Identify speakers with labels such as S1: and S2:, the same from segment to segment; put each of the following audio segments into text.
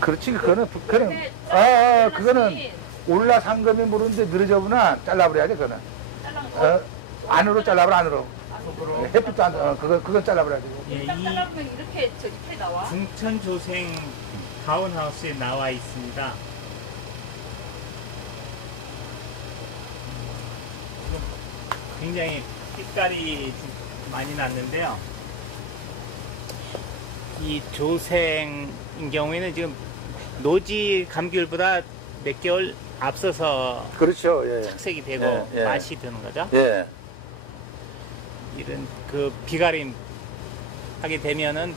S1: 그렇지 그거는 부- 그거는 아, 아
S2: 잘라-
S1: 그거는 올라 상금이 모르는데 늘어져보나 잘라버려야 돼 그거는 어, 안으로 잘라버려 안으로
S3: 속으로
S1: 햇빛도 안 어, 그거 그건 잘라버려야 돼
S3: 예, 이
S2: 잘라보면 이렇게 저기 태 나와.
S3: 중천 조생 타운하우스에 나와 있습니다. 지금 굉장히 빛깔이 좀 많이 났는데요. 이 조생인 경우에는 지금 노지 감귤보다 몇 개월 앞서서
S1: 그렇죠 예.
S3: 착색이 되고
S1: 예, 예.
S3: 맛이 드는 거죠.
S1: 예.
S3: 이런 그 비가림 하게 되면은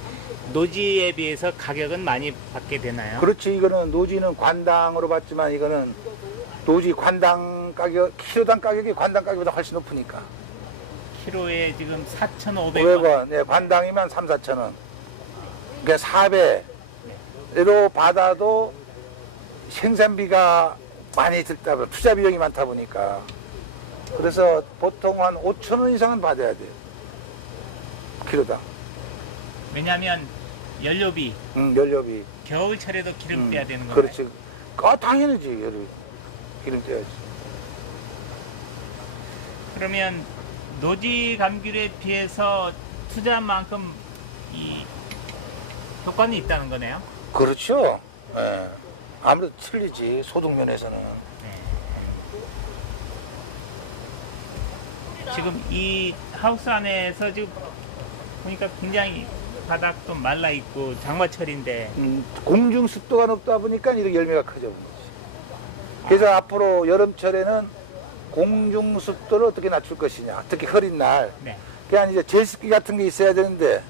S3: 노지에 비해서 가격은 많이 받게 되나요?
S1: 그렇지 이거는 노지는 관당으로 받지만 이거는 노지 관당 가격 키로당 가격이 관당 가격보다 훨씬 높으니까
S3: 키로에 지금 4,500원.
S1: 500원 예, 관당이면 3, 4천 원 그러니까 4배로 받아도 생산비가 많이 들다 보니 투자 비용이 많다 보니까. 그래서 보통 한 5천 원 이상은 받아야 돼요 키로당.
S3: 왜냐하면 연료비.
S1: 응, 연료비.
S3: 겨울철에도 기름
S1: 음,
S3: 빼야 되는 거예요.
S1: 그렇지. 아 당연하지 여름 기름 떼야지.
S3: 그러면 노지 감귤에 비해서 투자만큼 이 효과는 있다는 거네요.
S1: 그렇죠 예. 아무래도 틀리지 소득 면에서는
S3: 지금 이 하우스 안에서 지금 보니까 굉장히 바닥도 말라 있고 장마철인데
S1: 음, 공중 습도가 높다 보니까 이렇게 열매가 커져. 그래서 앞으로 여름철에는 공중 습도를 어떻게 낮출 것이냐. 특히 흐린 날.
S3: 네.
S1: 그냥 이제 제습기 같은 게 있어야 되는데,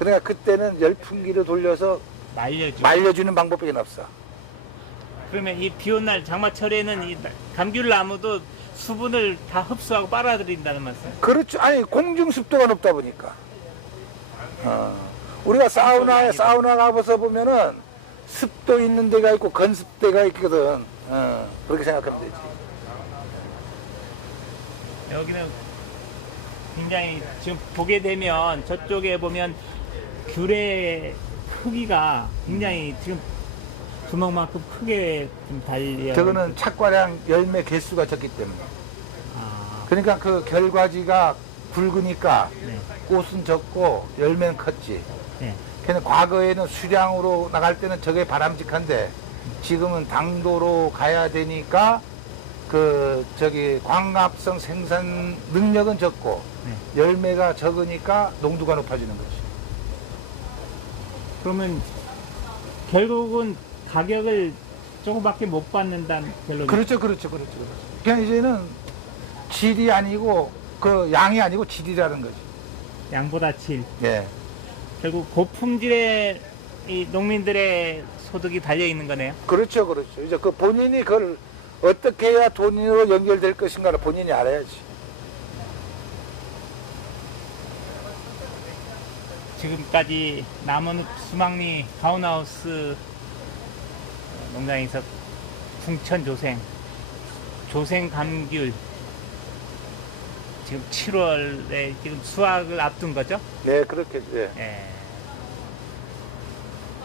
S1: 그러니까 그때는 열풍기를 돌려서
S3: 말려주.
S1: 말려주는 방법밖에 없어.
S3: 그러면 이 비 온 날 장마철에는 이 감귤 나무도 수분을 다 흡수하고 빨아들인다는 말씀.
S1: 그렇죠. 아니, 공중 습도가 높다 보니까. 어. 우리가 사우나에, 사우나 가봐서 보면은 습도 있는 데가 있고 건습대가 있거든. 어. 그렇게 생각하면 되지.
S3: 여기는 굉장히 지금 보게 되면 저쪽에 보면 귤의 크기가 굉장히 지금 주먹만큼 크게 좀 달려.
S1: 저거는 착과량 열매 개수가 적기 때문에.
S3: 아,
S1: 그러니까 그 결과지가 굵으니까
S3: 네.
S1: 꽃은 적고 열매는 컸지.
S3: 네.
S1: 과거에는 수량으로 나갈 때는 저게 바람직한데 지금은 당도로 가야 되니까 그 저기 광합성 생산 능력은 적고
S3: 네.
S1: 열매가 적으니까 농도가 높아지는 거지.
S3: 그러면 결국은 가격을 조금밖에 못 받는다는 결론.
S1: 그렇죠, 그렇죠, 그렇죠. 그냥 이제는 질이 아니고 그 양이 아니고 질이라는 거지.
S3: 양보다 질.
S1: 예.
S3: 결국 고품질의 이 농민들의 소득이 달려 있는 거네요.
S1: 그렇죠, 그렇죠. 이제 그 본인이 그걸 어떻게 해야 돈으로 연결될 것인가를 본인이 알아야지.
S3: 지금까지 남은 수막리 가운하우스 농장에서 풍천 조생, 조생 감귤 지금 7월에 지금 수확을 앞둔 거죠?
S1: 네, 그렇게, 예.
S3: 예.